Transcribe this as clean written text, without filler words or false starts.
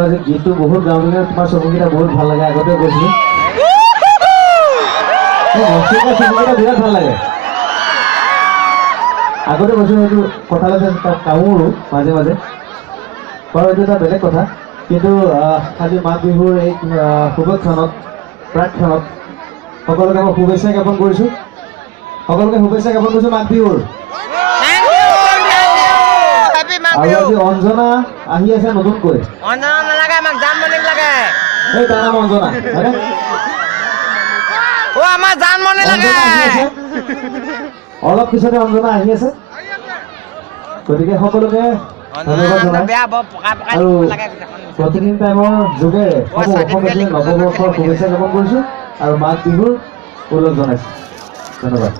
আজি গীতটো বহুত গাওঁ দিনে তোমাৰ চকুকেইটা বহুত ভাল লাগে আগতে কৈছিলোঁ বিৰাট ভাল লাগে আগতে কৈছোঁ সেইটো কথালৈ তাত কামোৰো মাজে মাজে বাৰু এইটো এটা বেলেগ কথা কিন্তু আজি মাঘ বিহুৰ এই শুভক্ষণত প্ৰাকক্ষণত সকলোকে মই শুভেচ্ছা জ্ঞাপন কৰিছোঁ সকলোকে শুভেচ্ছা জ্ঞাপন কৰিছোঁ মাঘ বিহুৰ আৰু আজি অঞ্জনা আহি আছে নতুনকৈ এই তাৰ নাম অঞ্জনা হয়নে অলপ পিছতে অঞ্জনা আহি আছে গতিকে সকলোকে ধন্যবাদ জনাই আৰু প্ৰতিদিন টাইমৰ যোগেৰে অসমবাসীয়ে নৱবৰ্ষৰ শুভেচ্ছা জ্ঞাপন কৰিছোঁ আৰু মাঘ বিহুৰ ওলগ জনাইছোঁ ধন্যবাদ